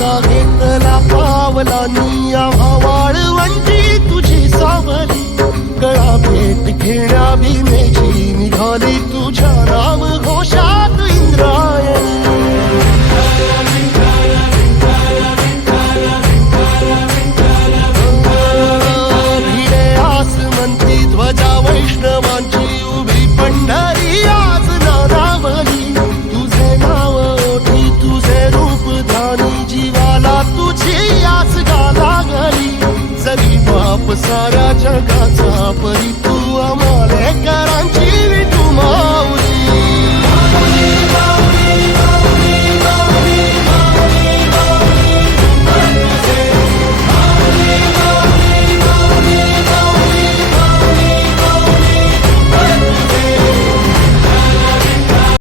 तुझा घेतला पावलांनी आम्हा वाळवंटी तुझी सावली गळा भेट घेण्या भीमेची निघाली तुझ्या नाम घोषात इंद्रायणी भिडे आसमंती ध्वजा वैष्णव